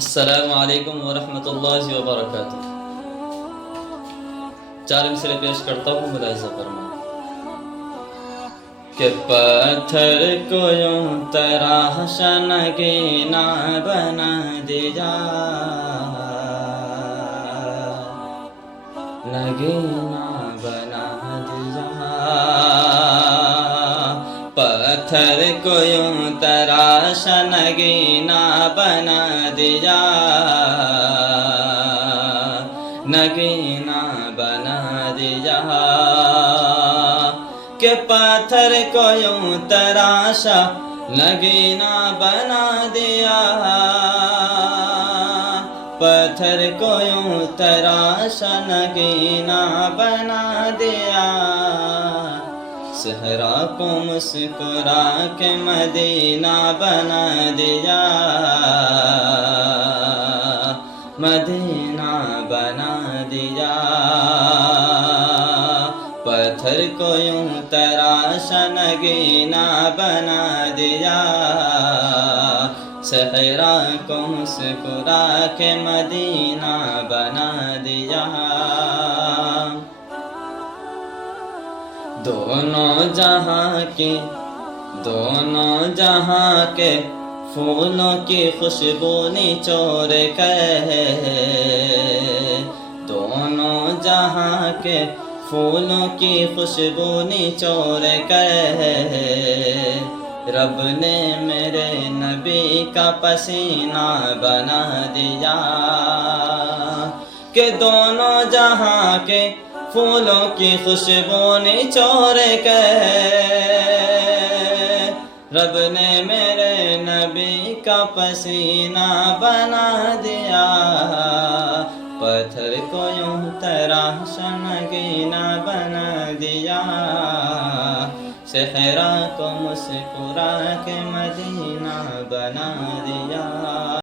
السلام علیکم ورحمۃ اللہ وبرکاتہ۔ چار مصرے پیش کرتا ہوں، ملاحظہ فرمائیں کہ پتھر کو یوں تراش نگینا بنا دیا، نگینا بنا دیا۔ پتھر کو یوں تراش نگینا بنا دیا، نگینا بنا دیا۔ کہ پتھر کو یوں تراشا نگینا بنا دیا، پتھر کو یوں تراشا نگینا بنا دیا۔ صحرا کو مسکرا کے مدینہ بنا دیا، مدینہ بنا دیا۔ پتھر کو یوں تراشا نگینا بنا دیا، صحرا کو مسکرا کے مدینہ بنا دیا۔ دونوں جہاں کے پھولوں کی خوشبو نچوڑ کر، دونوں جہاں کے پھولوں کی خوشبو نچوڑ کر، رب نے میرے نبی کا پسینہ بنا دیا۔ کہ دونوں جہاں کے پھولوں کی خوشبو نچوڑ کر، رب نے میرے نبی کا پسینہ بنا دیا۔ پتھر کو یوں تراشا نگینا بنا دیا، صحرا کو مسکرا کے مدینہ بنا دیا۔